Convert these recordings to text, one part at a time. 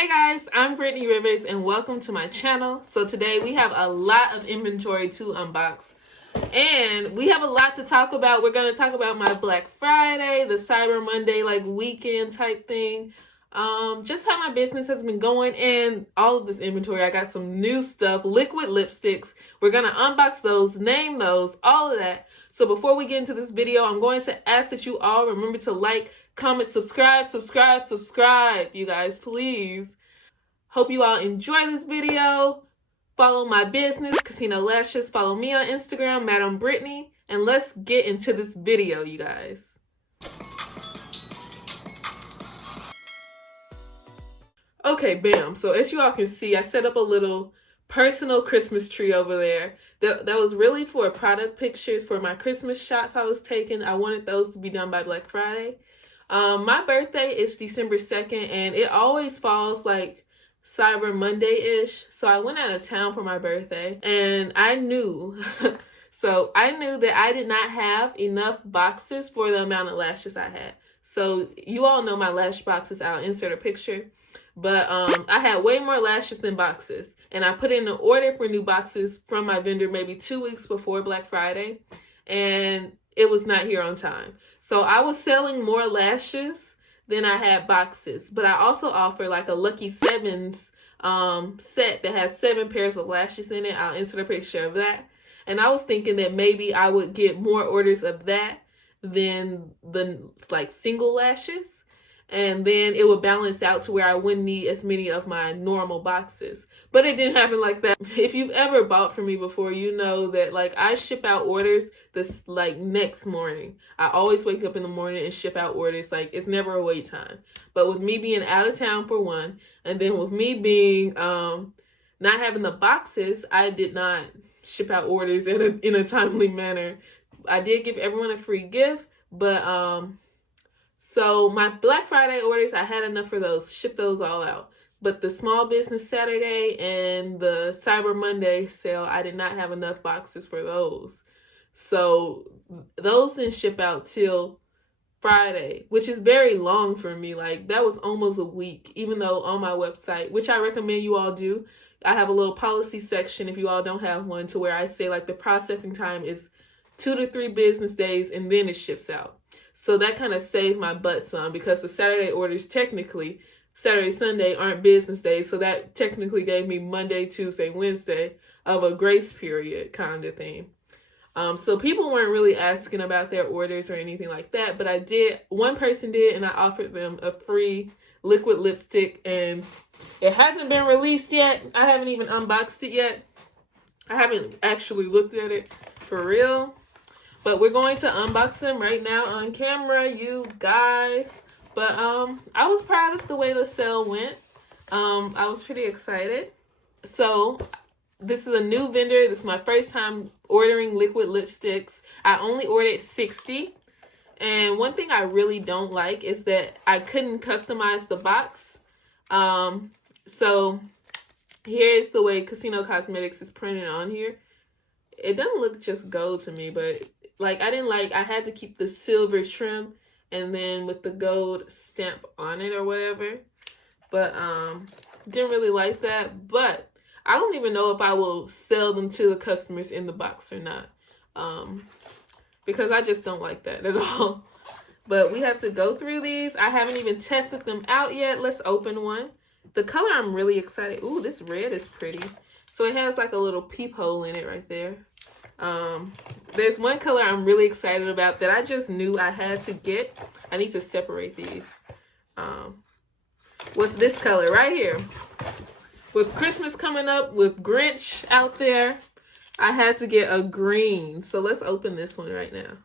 Hey guys, I'm Brittany Rivers and welcome to my channel. So today we have a lot of inventory to unbox and we have a lot to talk about. We're going to talk about my Black Friday, the Cyber Monday like weekend type thing, just how my business has been going and all of this inventory. I got some new stuff, liquid lipsticks. We're going to unbox those, name those, all of that. So before we get into this video, I'm going to ask that you all remember to like, comment, subscribe, you guys, please. Hope you all enjoy this video. Follow my business, Casino Lashes. Follow me on Instagram, Madam Brittany. And let's get into this video, you guys. Okay, bam. So as you all can see, I set up a little personal Christmas tree over there. That was really for product pictures for my Christmas shots I was taking. I wanted those to be done by Black Friday. My birthday is December 2nd, and it always falls like Cyber Monday-ish. So I went out of town for my birthday, and I knew, so I knew that I did not have enough boxes for the amount of lashes I had. So you all know my lash boxes. I'll insert a picture. But I had way more lashes than boxes. And I put in an order for new boxes from my vendor maybe 2 weeks before Black Friday. And it was not here on time. So I was selling more lashes than I had boxes. But I also offer like a Lucky Sevens set that has 7 pairs of lashes in it. I'll insert a picture of that. And I was thinking that maybe I would get more orders of that than the like single lashes. And then it would balance out to where I wouldn't need as many of my normal boxes. But it didn't happen like that. If you've ever bought from me before, you know that like I ship out orders this like next morning. I always wake up in the morning and ship out orders. Like it's never a wait time. But with me being out of town for one, and then with me being not having the boxes, I did not ship out orders in a timely manner. I did give everyone a free gift, but so my Black Friday orders, I had enough for those, ship those all out. But the Small Business Saturday and the Cyber Monday sale, I did not have enough boxes for those. So those didn't ship out till Friday, which is very long for me. Like that was almost a week, even though on my website, which I recommend you all do, I have a little policy section if you all don't have one, to where I say like the processing time is 2 to 3 business days and then it ships out. So that kind of saved my butt some, because the Saturday orders technically, Saturday, Sunday aren't business days. So that technically gave me Monday, Tuesday, Wednesday of a grace period kind of thing. So people weren't really asking about their orders or anything like that. But I did, one person did, and I offered them a free liquid lipstick. And it hasn't been released yet. I haven't even unboxed it yet. I haven't actually looked at it for real. But we're going to unbox them right now on camera, you guys. But I was proud of the way the sale went. I was pretty excited. So this is a new vendor. This is my first time ordering liquid lipsticks. I only ordered 60. And one thing I really don't like is that I couldn't customize the box. So here's the way Casino Cosmetics is printed on here. It doesn't look just gold to me, but like I had to keep the silver trim and then with the gold stamp on it or whatever. But didn't really like that. But I don't even know if I will sell them to the customers in the box or not. Because I just don't like that at all. But we have to go through these. I haven't even tested them out yet. Let's open one. The color I'm really excited. Ooh, this red is pretty. So it has like a little peephole in it right there. There's one color I'm really excited about that I just knew I had to get. I need to separate these. What's this color right here? With Christmas coming up, with Grinch out there, I had to get a green. So let's open this one right now.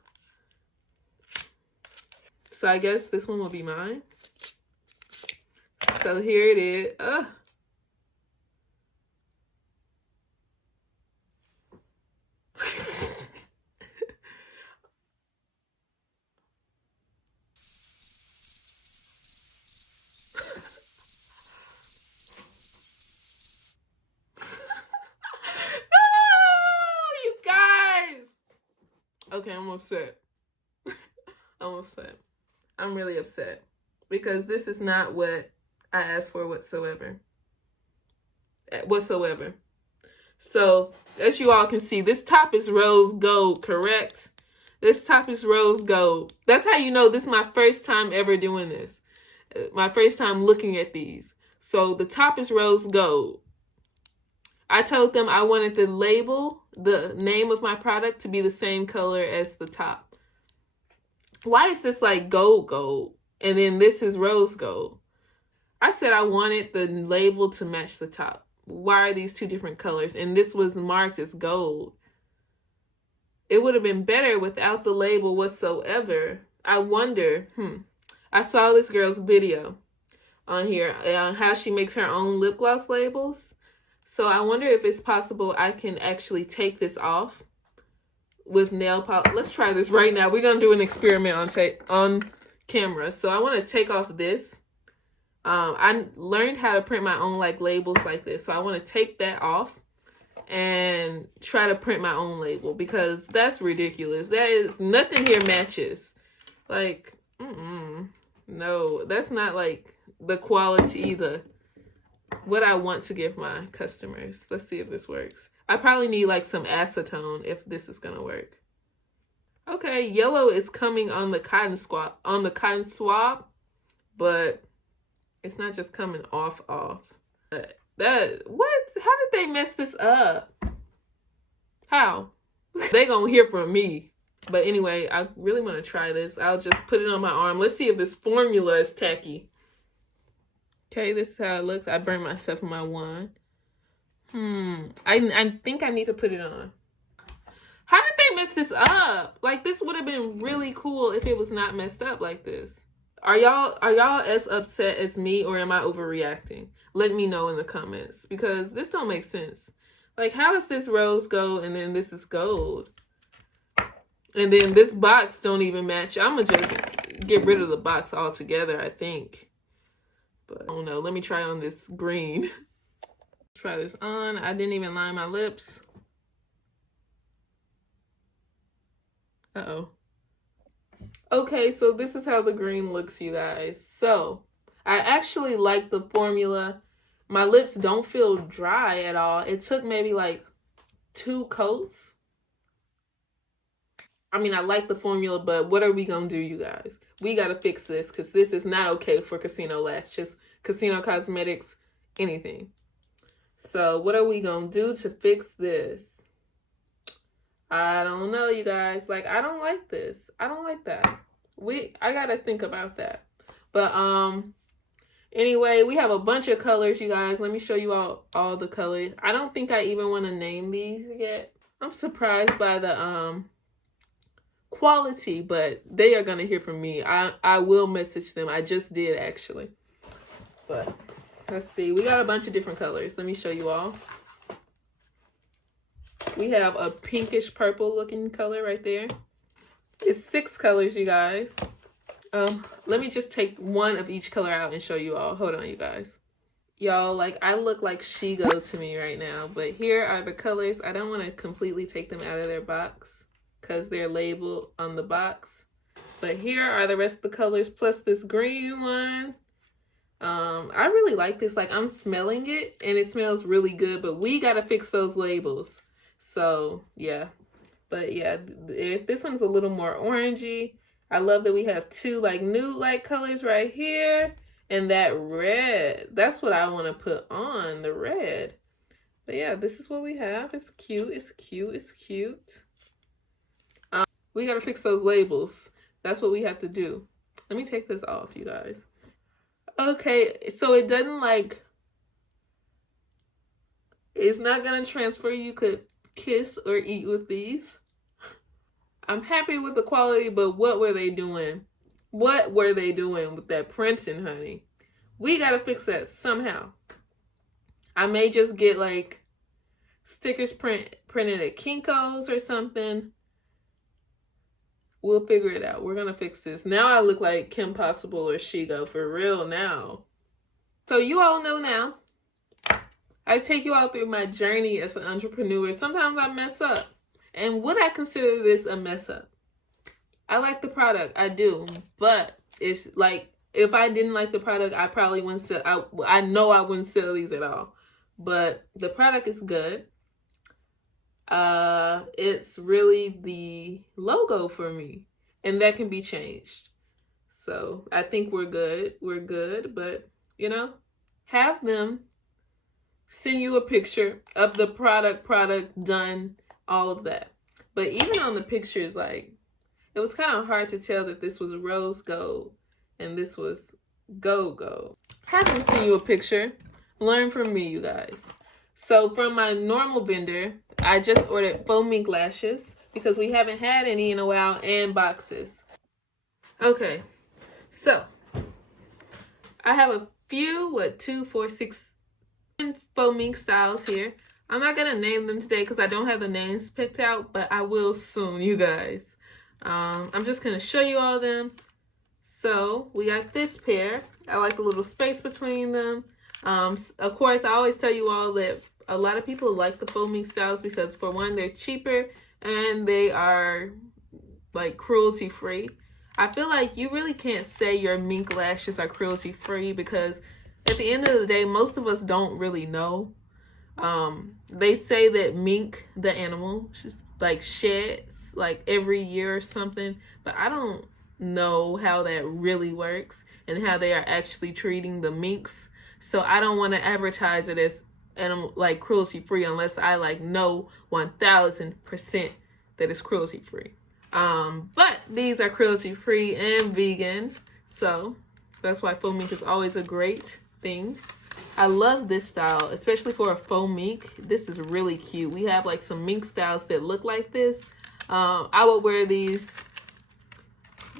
So I guess this one will be mine. So here it is. Okay, I'm upset. I'm upset. I'm really upset because this is not what I asked for whatsoever. Whatsoever. So, as you all can see, this top is rose gold, correct? This top is rose gold. That's how you know this is my first time ever doing this. My first time looking at these. So, the top is rose gold. I told them I wanted the label, the name of my product, to be the same color as the top. Why is this like gold? And then this is rose gold. I said I wanted the label to match the top. Why are these two different colors? And this was marked as gold. It would have been better without the label whatsoever. I wonder, I saw this girl's video on here on how she makes her own lip gloss labels. So I wonder if it's possible I can actually take this off with nail polish. Let's try this right now. We're going to do an experiment on camera. So I want to take off this. I learned how to print my own like labels like this. So I want to take that off and try to print my own label because that's ridiculous. That is, nothing here matches. Like, no, that's not like the quality, what I want to give my customers. Let's see if this works. I probably need like some acetone if this is gonna work. Okay, yellow is coming on the cotton swab, but it's not just coming off. What? How did they mess this up? How? They gonna hear from me. But anyway, I really want to try this. I'll just put it on my arm. Let's see if this formula is tacky. Okay, this is how it looks. I burned myself with my wand. I think I need to put it on. How did they mess this up? Like, this would have been really cool if it was not messed up like this. Are y'all as upset as me, or am I overreacting? Let me know in the comments, because this don't make sense. Like, how is this rose gold and then this is gold? And then this box don't even match. I'm going to just get rid of the box altogether, I think. But I don't know. Let me try on this green. Try this on. I didn't even line my lips. Uh-oh. Okay, so this is how the green looks, you guys. So, I actually like the formula. My lips don't feel dry at all. It took maybe like 2 coats. I mean, I like the formula, but what are we going to do, you guys? We got to fix this because this is not okay for Casino Lashes, Casino Cosmetics, anything. So, what are we going to do to fix this? I don't know, you guys. Like, I don't like this. I don't like that. I got to think about that. But, anyway, we have a bunch of colors, you guys. Let me show you all the colors. I don't think I even want to name these yet. I'm surprised by the, quality, but they are going to hear from me. I will message them. I just did, actually. But, let's see. We got a bunch of different colors. Let me show you all. We have a pinkish purple looking color right there. It's 6 colors, you guys. Let me just take one of each color out and show you all. Hold on, you guys. Y'all, like, I look like Shigo to me right now. But here are the colors. I don't want to completely take them out of their box because they're labeled on the box. But here are the rest of the colors plus this green one. I really like this. Like, I'm smelling it and it smells really good. But we got to fix those labels. So, yeah. But, yeah, this one's a little more orangey. I love that we have 2, like, nude-like colors right here. And that red. That's what I want to put on, the red. But, yeah, this is what we have. It's cute. It's cute. It's cute. We got to fix those labels. That's what we have to do. Let me take this off, you guys. Okay, so it doesn't, like... It's not going to transfer. You could kiss or eat with these. I'm happy with the quality, but what were they doing? What were they doing with that printing, honey? We got to fix that somehow. I may just get like stickers printed at Kinko's or something. We'll figure it out. We're going to fix this. Now I look like Kim Possible or Shigo for real now. So you all know now. I take you all through my journey as an entrepreneur. Sometimes I mess up. And would I consider this a mess up? I like the product. I do. But it's like, if I didn't like the product, I probably wouldn't sell. I know I wouldn't sell these at all. But the product is good. It's really the logo for me, and that can be changed. So I think we're good. We're good, but you know, have them send you a picture of the product done, all of that. But even on the pictures, like, it was kind of hard to tell that this was rose gold and this was go. Have them send you a picture. Learn from me, you guys. So from my normal vendor, I just ordered faux mink lashes because we haven't had any in a while, and boxes. Okay, so I have a few, 2, 4, 6 faux mink styles here. I'm not gonna name them today because I don't have the names picked out, but I will soon, you guys. I'm just gonna show you all of them. So we got this pair. I like a little space between them. Of course, I always tell you all that a lot of people like the faux mink styles because, for one, they're cheaper and they are like cruelty free. I feel like you really can't say your mink lashes are cruelty free because at the end of the day, most of us don't really know. They say that mink, the animal, like sheds like every year or something, but I don't know how that really works and how they are actually treating the minks. So I don't want to advertise it as animal like cruelty free unless I like know 1000% that it's cruelty free. But these are cruelty free and vegan, so that's why faux mink is always a great thing. I love this style, especially for a faux mink. This is really cute. We have like some mink styles that look like this. I would wear these.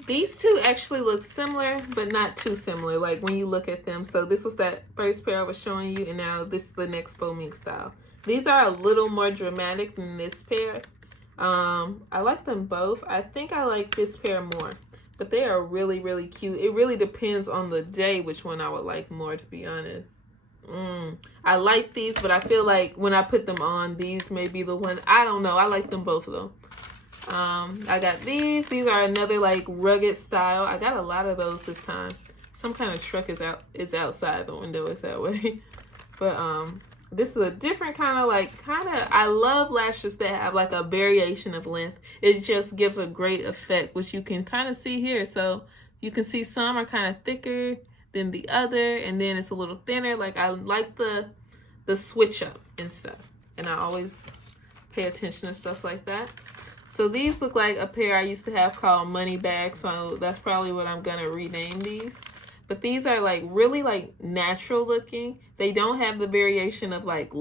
These two actually look similar, but not too similar, like when you look at them. So this was that first pair I was showing you, and now this is the next faux mink style. These are a little more dramatic than this pair. I like them both. I think I like this pair more, but they are really, really cute. It really depends on the day which one I would like more, to be honest. I like these, but I feel like when I put them on, these may be the one. I don't know. I like them both though. I got these. These are another like rugged style. I got a lot of those this time. Some kind of truck is outside the window. It's that way. But this is a different kind of I love lashes that have like a variation of length. It just gives a great effect, which you can kind of see here. So you can see some are kind of thicker than the other, and then it's a little thinner. Like, I like the switch up and stuff, and I always pay attention to stuff like that. So these look like a pair I used to have called Money Bag, so that's probably what I'm gonna rename these. But these are like really like natural looking. They don't have the variation of like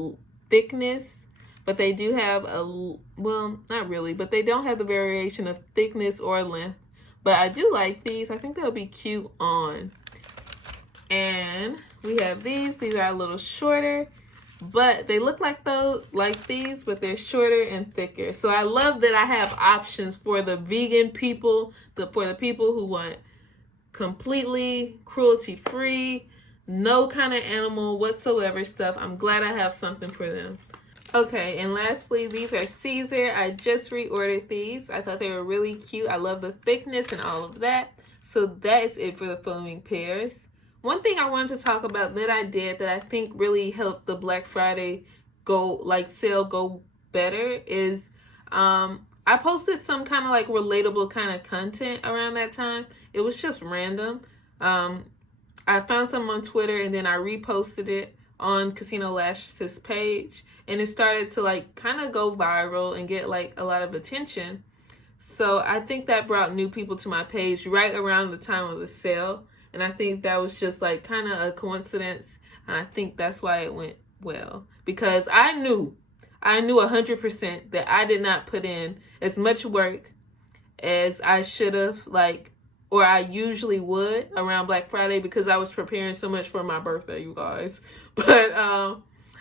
thickness, but they do have well, not really, but they don't have the variation of thickness or length. But I do like these. I think they'll be cute on. And we have these. These are a little shorter, but they look like these, but they're shorter and thicker. So I love that I have options for the vegan people, for the people who want completely cruelty free, no kind of animal whatsoever stuff. I'm glad I have something for them. Okay, and lastly, these are Caesar. I just reordered these. I thought they were really cute. I love the thickness and all of that. So that is it for the faux mink pairs. One thing I wanted to talk about that I did that I think really helped the Black Friday sale go better is I posted some kind of like relatable kind of content around that time. It was just random. I found some on Twitter and then I reposted it on Casino Lash's page, and it started to like kind of go viral and get like a lot of attention. So I think that brought new people to my page right around the time of the sale. And I think that was just like kind of a coincidence. And I think that's why it went well. Because I knew 100% that I did not put in as much work as I should have, or I usually would around Black Friday, because I was preparing so much for my birthday, you guys. But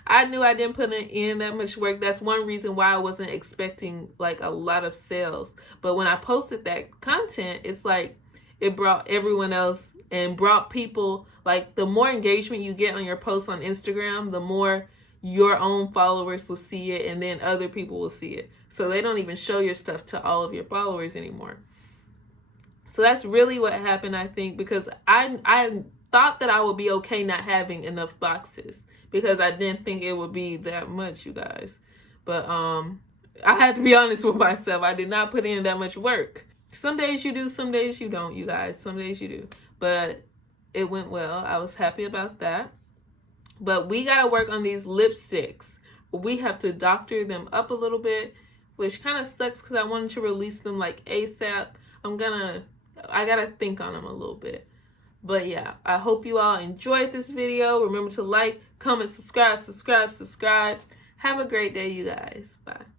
I knew I didn't put in that much work. That's one reason why I wasn't expecting like a lot of sales. But when I posted that content, it's like it brought everyone else and brought people, like the more engagement you get on your posts on Instagram, the more your own followers will see it, and then other people will see it. So they don't even show your stuff to all of your followers anymore. So that's really what happened, I think, because I thought that I would be okay not having enough boxes because I didn't think it would be that much, you guys. But I had to be honest with myself. I did not put in that much work. Some days you do, some days you don't, you guys. Some days you do. But it went well. I was happy about that. But we got to work on these lipsticks. We have to doctor them up a little bit, which kind of sucks because I wanted to release them like ASAP. I got to think on them a little bit. But yeah, I hope you all enjoyed this video. Remember to like, comment, subscribe. Have a great day, you guys. Bye.